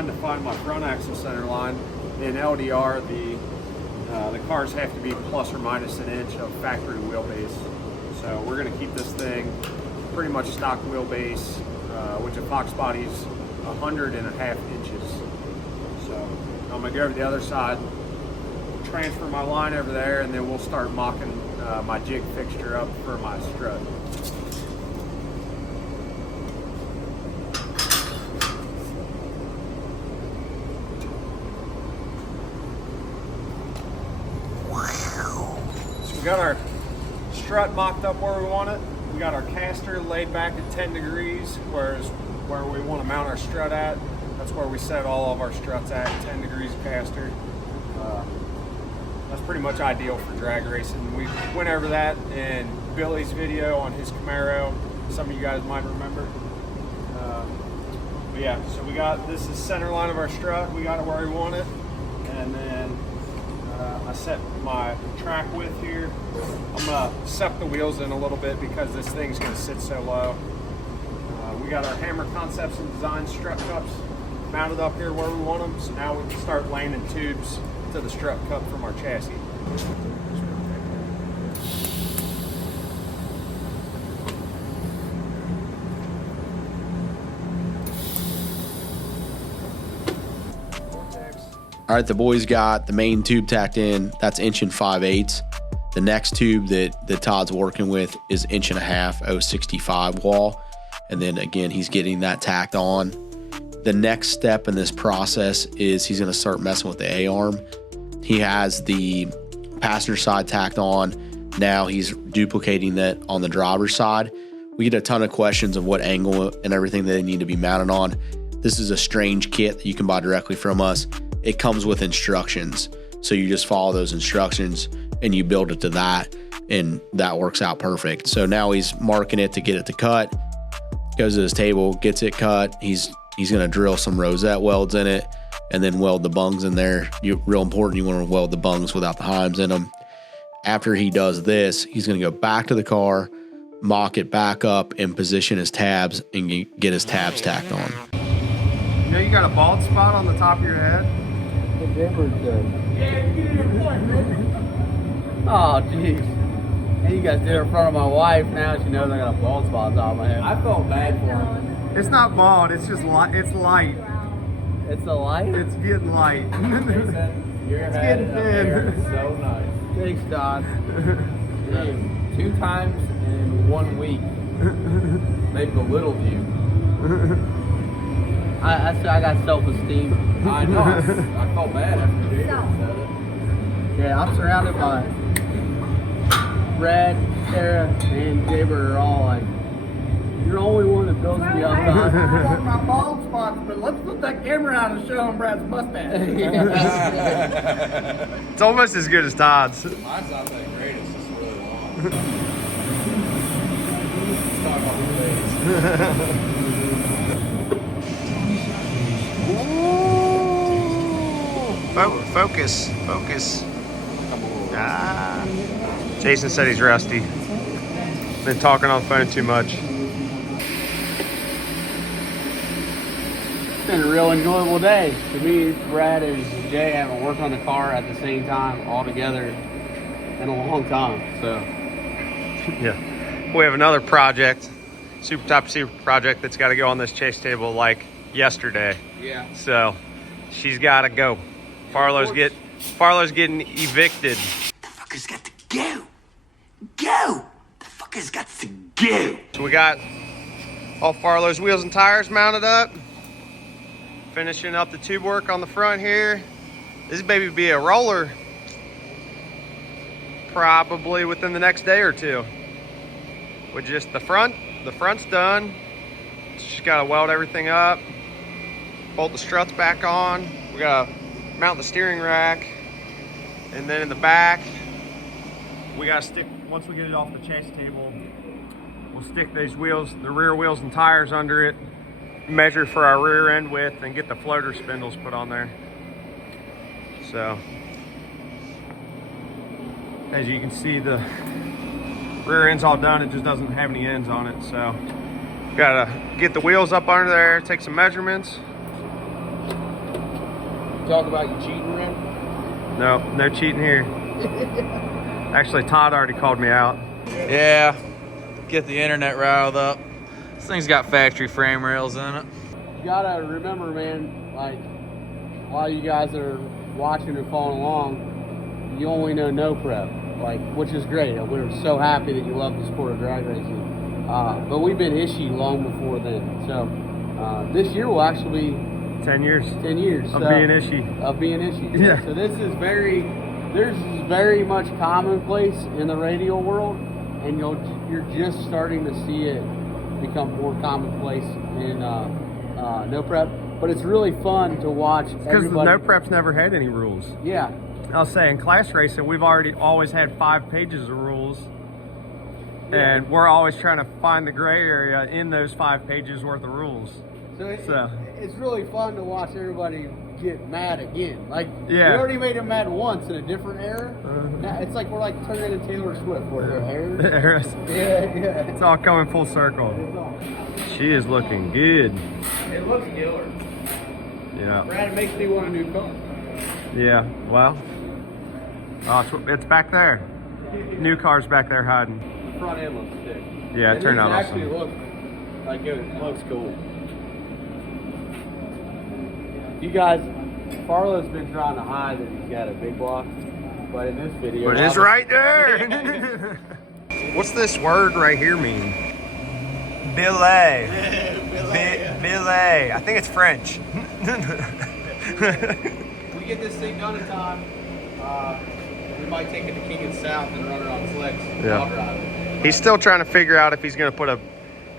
line to find my front axle center line. In LDR, the cars have to be plus or minus an inch of factory wheelbase. So we're going to keep this thing pretty much stock wheelbase, which a Fox body's 100.5 inches. So I'm going to go over the other side, transfer my line over there, and then we'll start mocking my jig fixture up for my strut. We got our strut mocked up where we want it. We got our caster laid back at 10 degrees, whereas where we want to mount our strut at, that's where we set all of our struts at, 10 degrees caster. That's pretty much ideal for drag racing. We went over that in Billy's video on his Camaro. Some of you guys might remember. But yeah, so we got, this is center line of our strut. We got it where we want it. And then I set my track width here. I'm gonna suck the wheels in a little bit because this thing's gonna sit so low. We got our Hammer Concepts and Design strut cups mounted up here where we want them. So now we can start laying in tubes to the strut cup from our chassis. All right, the boys got the main tube tacked in. That's 1 5/8. The next tube that Todd's working with is 1.5 065 wall. And then again, he's getting that tacked on. The next step in this process is he's gonna start messing with the A-arm. He has the passenger side tacked on. Now he's duplicating that on the driver's side. We get a ton of questions of what angle and everything that they need to be mounted on. This is a strange kit that you can buy directly from us. It comes with instructions. So you just follow those instructions and you build it to that, and that works out perfect. So now he's marking it to get it to cut. Goes to his table, gets it cut. He's gonna drill some rosette welds in it and then weld the bungs in there. Real important, you wanna weld the bungs without the heims in them. After he does this, he's gonna go back to the car, mock it back up and position his tabs and get his tabs tacked on. You know you got a bald spot on the top of your head? The Denver's good. Oh, jeez. And you guys did it in front of my wife. Now she knows I got a bald spot on top of my head. I felt bad for him. It's not bald, it's just light. It's light. It's a light? It's getting light. Your It's head getting up there thin. is so nice. Thanks, Don. Dude, 2 times in 1 week. They belittled you. I got self-esteem. I know. I felt bad after Jaber said it. Yeah, I'm surrounded by Brad, Sarah, and Jaber are all like, you're the only one that builds me up. I want my bald spots, but let's put that camera out and show him Brad's mustache. It's almost as good as Todd's. Mine's not that great, it's just really long. Let's talk about the face. Focus. Jason said he's rusty. Been talking on the phone too much. It's been a real enjoyable day. To me, Brad and Jay haven't worked on the car at the same time all together in a long time. So Yeah. We have another project, super top secret project that's got to go on this chase table like yesterday. yeah. So she's got to go. Farlow's getting evicted. The fucker's got to go. Go! The fucker's got to go. So we got all Farlow's wheels and tires mounted up. Finishing up the tube work on the front here. This baby will be a roller probably within the next day or two. With just the front's done. Just gotta weld everything up, bolt the struts back on. We gotta mount the steering rack, and then in the back we gotta stick, once we get it off the chase table, we'll stick these wheels, the rear wheels and tires under it, measure for our rear end width, and get the floater spindles put on there. So as you can see, the rear end's all done, it just doesn't have any ends on it. So gotta get the wheels up under there, take some measurements, talk about you cheating, Rick? No cheating here. Actually, Todd already called me out. Yeah, get the internet riled up. This thing's got factory frame rails in it. You gotta remember, man, like, while you guys are watching and following along, you only know no prep, like, which is great. We're so happy that you love the sport of drag racing. But we've been ishy long before then. So this year will actually be 10 years. 10 years Of being ishy. Of being ishy. Yeah. So this is very much commonplace in the radial world, and you're just starting to see it become more commonplace in no prep. But it's really fun to watch. Because the no prep's never had any rules. Yeah. I'll say in class racing, we've always had 5 pages of rules. Yeah. And we're always trying to find the gray area in those 5 pages worth of rules. So it's really fun to watch everybody get mad again. Like, Yeah. we already made them mad once in a different era. Now it's like we're like turning into Taylor Swift where her hair. Yeah. It's all coming full circle. She is looking good. It looks killer. Yeah. Brad, it makes me want a new car. Yeah. Well. Oh, it's back there. New car's back there hiding. The front end looks sick. Yeah, it turned out awesome. actually look like it looks cool. You guys, Farlow's been trying to hide that he's got a big block, but in this video, But it's right there. What's this word right here mean? Billet. Billet. I think it's French. we get this thing done in time. We might take it to King and South and run it on slicks. Yeah. I'll drive it. He's still trying to figure out if he's going to put a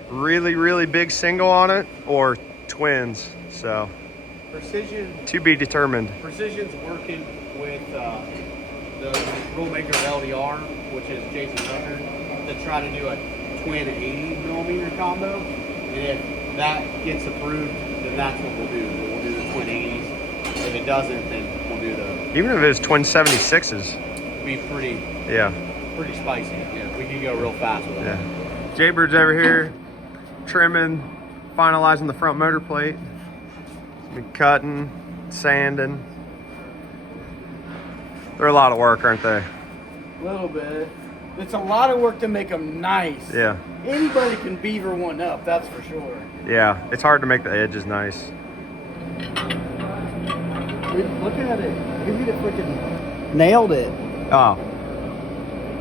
really, really big single on it or twins. So, Precision. to be determined. Precision's working with the rulemaker LDR, which is Jason Tucker, to try to do a twin 80mm combo. And if that gets approved, then that's what we'll do. We'll do the twin 80s. If it doesn't, then we'll do the. Even if it's twin 76s. Be pretty spicy. Yeah, we can go real fast with it. Yeah. Jaybird's over here trimming, finalizing the front motor plate. He's been cutting, sanding. They're a lot of work, aren't they? A little bit. It's a lot of work to make them nice. Yeah. Anybody can beaver one up, that's for sure. Yeah, it's hard to make the edges nice. Look at it. Look at it freaking nailed it. Oh.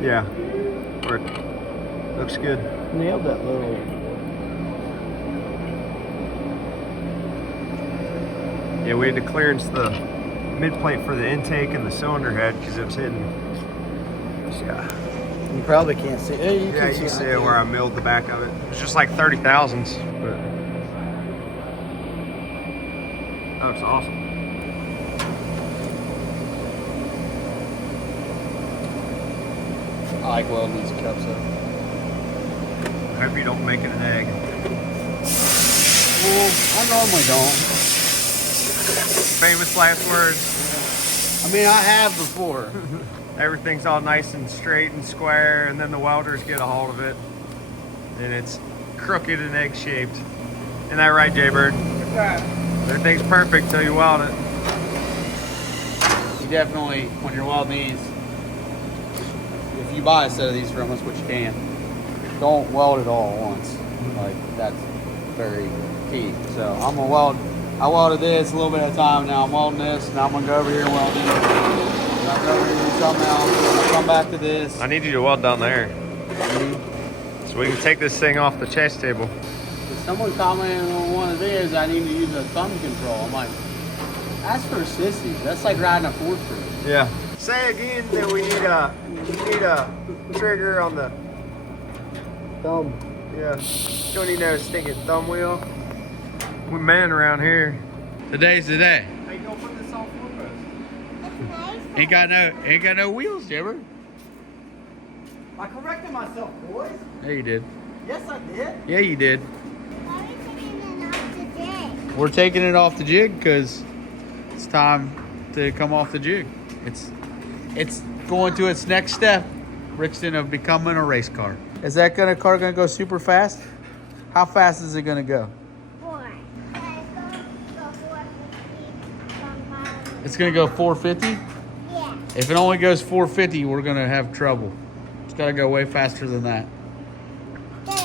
Yeah. Looks good. Nailed that little. Yeah, we had to clearance the mid plate for the intake and the cylinder head because it was hidden. So, yeah. You probably can't see it. Yeah, you can see it where I milled the back of it. It's just like 30,000s. But that looks awesome. I like welding these cups up. I hope you don't make it an egg. Well, I normally don't. Famous last words. I mean, I have before. Everything's all nice and straight and square, and then the welders get a hold of it, and it's crooked and egg-shaped. Isn't that right, Jaybird? Everything's perfect till you weld it. You definitely, when you're welding these, if you buy a set of these from us, which you can, don't weld it all at once. Like, that's very key. So I'm gonna weld. I welded this a little bit at a time. Now I'm welding this. Now I'm gonna go over here and weld it. I'm over here and do something else. I'll come back to this. I need you to weld down there. So we can take this thing off the chase table. Someone commented on one of these, I need to use a thumb control. I'm like, that's for sissies. That's like riding a Ford Cruise. Yeah. Say again that we need a trigger on the Thumb. Yeah. Don't need no stinking thumb wheel. We man around here. Today's the day. How you gonna put this on floor post? Ain't got no wheels, Jibber. I corrected myself, boys. Yeah, you did. Yes, I did. Yeah, you did. Why are we taking it off today? We're taking it off the jig because it's time to come off the jig. It's going to its next step, Rixton, of becoming a race car. Is that car gonna go super fast? How fast is it gonna go? 4. Let's go 450 from It's gonna go 450. Yeah. If it only goes 450, we're gonna have trouble. It's gotta go way faster than that. Then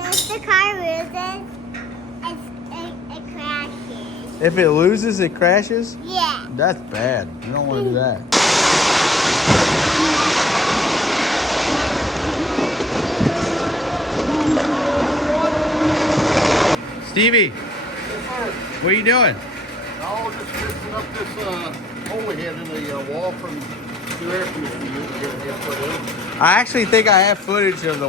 if the car loses, it crashes. If it loses, it crashes. Yeah. That's bad. You don't want to do that. Stevie, what are you doing? Oh, just fixing up this hole we had in the wall from the air conditioning to get put in. I actually think I have footage of the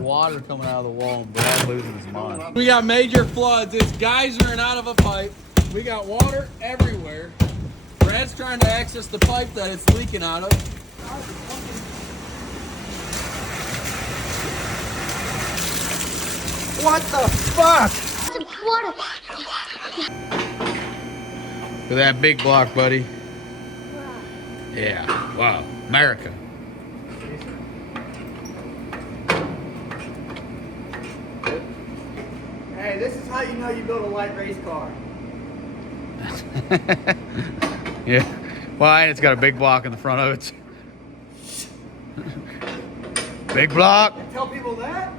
water coming out of the wall and Brad losing his mind. We got major floods. It's geysering out of a pipe. We got water everywhere. Brad's trying to access the pipe that it's leaking out of. What the fuck? Look at that big block, buddy. Yeah, wow, America. Hey, this is how you know you build a light race car. Yeah, well, and it's got a big block in the front of it. Big block. Tell people that.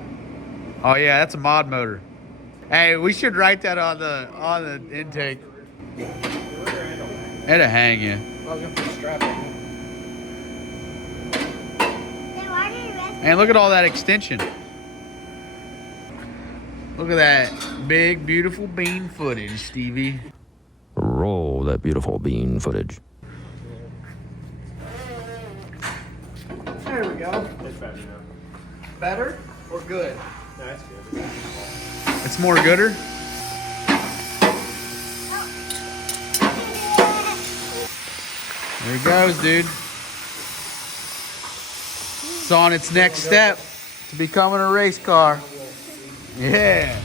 Oh yeah, that's a mod motor. Hey, we should write that on the intake. It'll hang you. And look at all that extension. Look at that big, beautiful bean footage, Stevie. Roll that beautiful bean footage. There we go. Better or good? That's good. It's more gooder. There it goes, dude. It's on its next step to becoming a race car. Yeah.